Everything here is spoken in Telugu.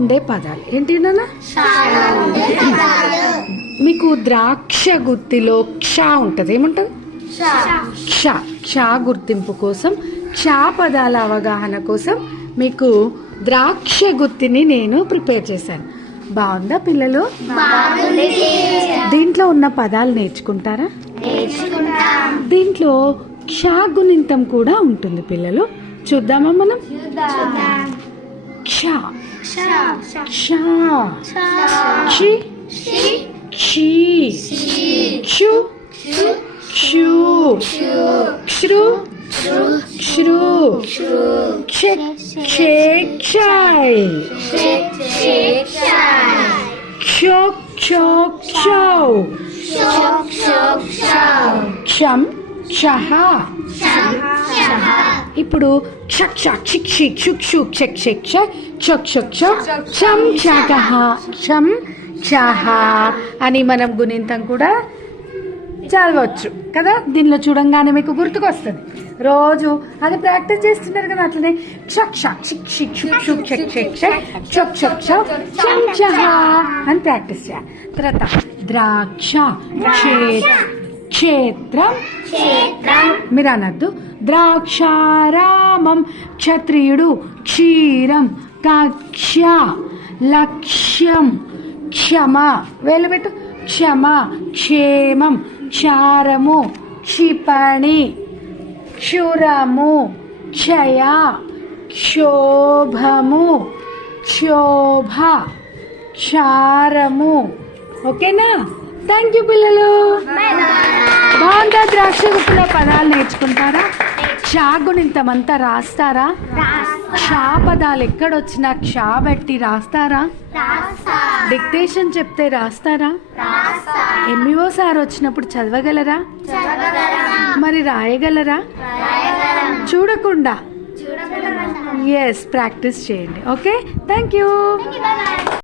ఉండే పదాలు ఏంటి నాన్న? మీకు ద్రాక్ష గుత్తిలో క్ష ఉంటుంది, ఏముంటుంది? క్ష. క్ష గుర్తింపు కోసం, క్ష పదాల అవగాహన కోసం మీకు ద్రాక్ష గుత్తిని నేను ప్రిపేర్ చేశాను. బాగుందా పిల్లలు? దీంట్లో ఉన్న పదాలు నేర్చుకుంటారా? దీంట్లో క్ష గుణింతం కూడా ఉంటుంది పిల్లలు. చూద్దామా మనం? క్ష, క్ష, క్షి, క్షి, క్షు, క్షు, క్షృ, క్షృ, క్షే, క్షే, క్షై, క్షో, క్షో, క్షౌ, క్షం, క్షః. ఇప్పుడు క్ష క్ష క్షి క్షి క్షు క్షు క్ష క్ష క్ష క్ష క్ష క్ష క్షం క్షః క్షం క్షః అని మనం గుణింతం కూడా చదవచ్చు కదా. దీనిలో చూడంగానే మీకు గుర్తుకొస్తుంది. రోజు అది ప్రాక్టీస్ చేస్తున్నారు కదా. అట్లనే క్ష క్ష క్షి క్షి క్షు క్షు క్ష క్ష క్ష క్ష క్ష క్ష క్షం క్షః అని ప్రాక్టీస్ చేయాలి. తర్వాత ద్రాక్ష, క్షేత్రం, మీరు అనద్దు. ద్రాక్షారామం, క్షత్రియుడు, క్షీరం, కక్ష, లక్ష్యం, క్షమ, వేలు పెట్టు, క్షమ, క్షేమం, క్షారము, క్షిపణి, క్షురము, క్షయ, క్షోభము, క్షోభ, క్షారము. ఓకేనా? థ్యాంక్ యూ పిల్లలు. బాగుందా? ద్రాక్ష గుర్తులో పదాలు నేర్చుకుంటారా? క్షా గుణింతం అంతా రాస్తారా? క్షా పదాలు ఎక్కడొచ్చినా క్షా పెట్టి రాస్తారా? డిక్టేషన్ చెప్తే రాస్తారా? ఎంఈఓ సార్ వచ్చినప్పుడు చదవగలరా? మరి రాయగలరా? చూడకుండా ఎస్, ప్రాక్టీస్ చేయండి. Okay, thank you.